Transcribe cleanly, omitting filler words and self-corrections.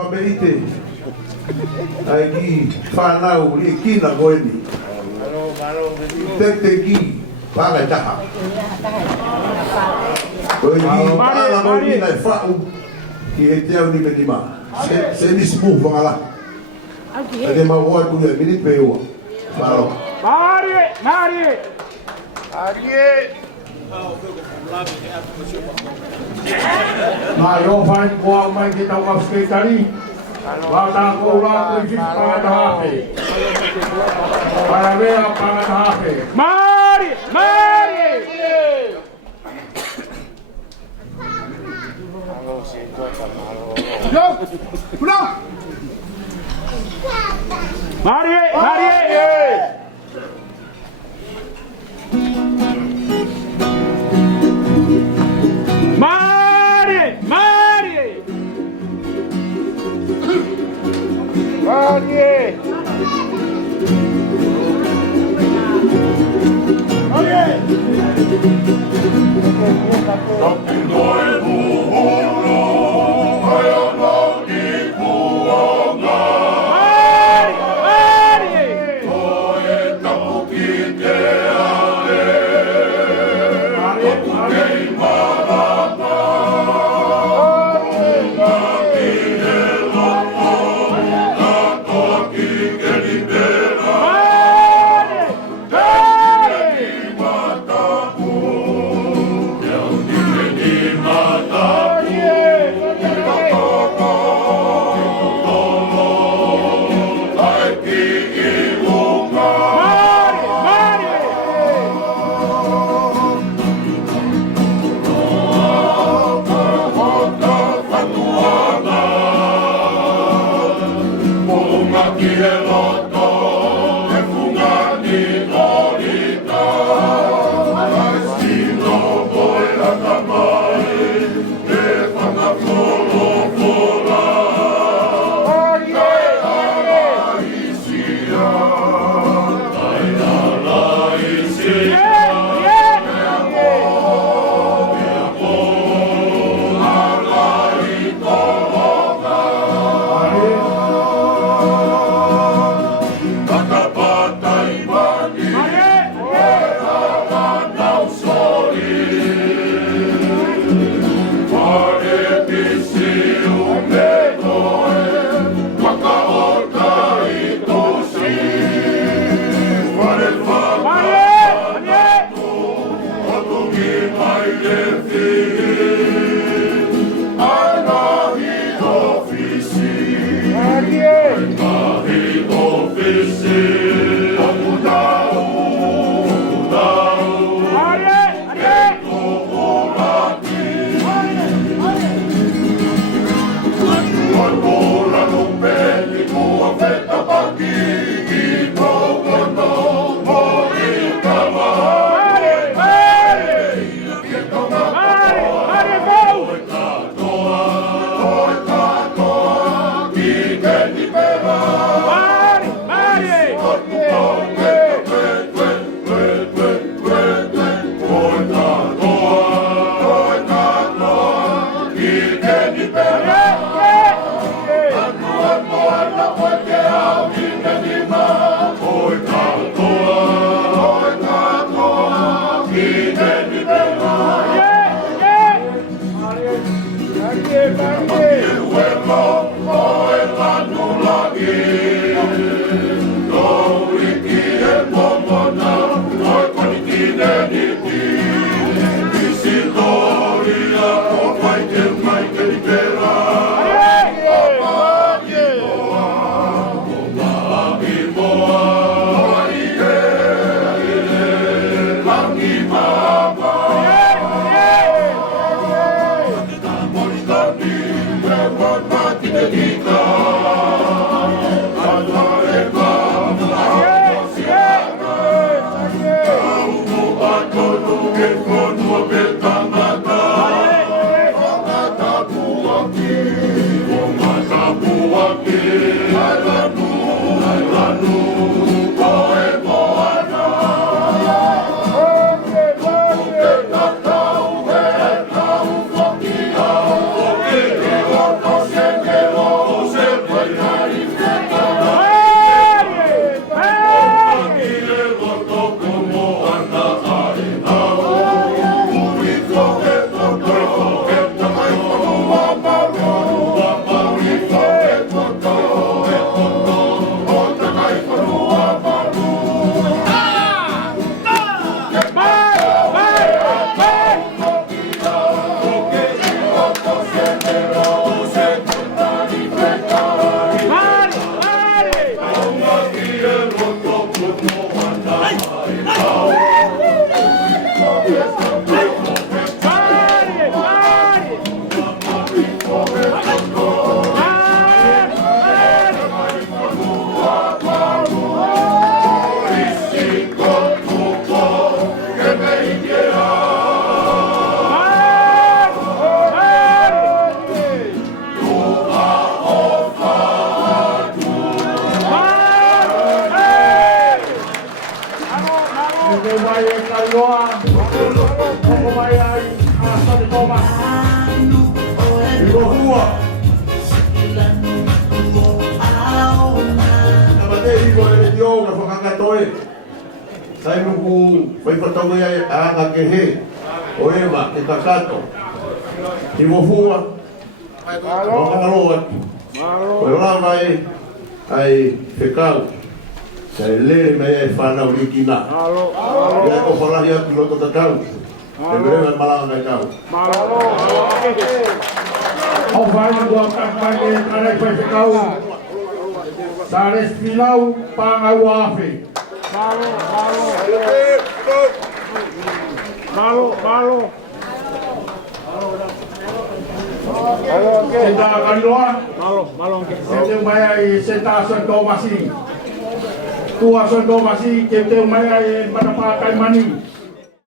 whakameite. Ai ki whanau li ki na goeni. Te ki whanga taha. Koe ki whanga goeni nai whau ki he te au ni me ni maa. Se ni smu whangala. Ake maua kule minit pe ua. Maro. Mari! Mà yo phải qua mấy cái tàu ngọc cây tari, và ta cố ra tôi chỉ para tahape, para ver para tahape. Mari! Yo, pulang. Mari! tua. Namatay ito na ito na pakakatoy. Sa inong may pataway ay akakehe. O ema, itakato. Timofua. Mga karoon. Wala ay fekal. Sa ilere may ay whanaw likina. Kaya ko pala hiya piloto tatao. Ebreu malang ay tao. Ao vai do kampanye para ipekau. Sa respilau pangawafe. Malo. Kita akan doa. Malo. Kita may senta sa domasi. Tua sa domasi kita may panapakai mani.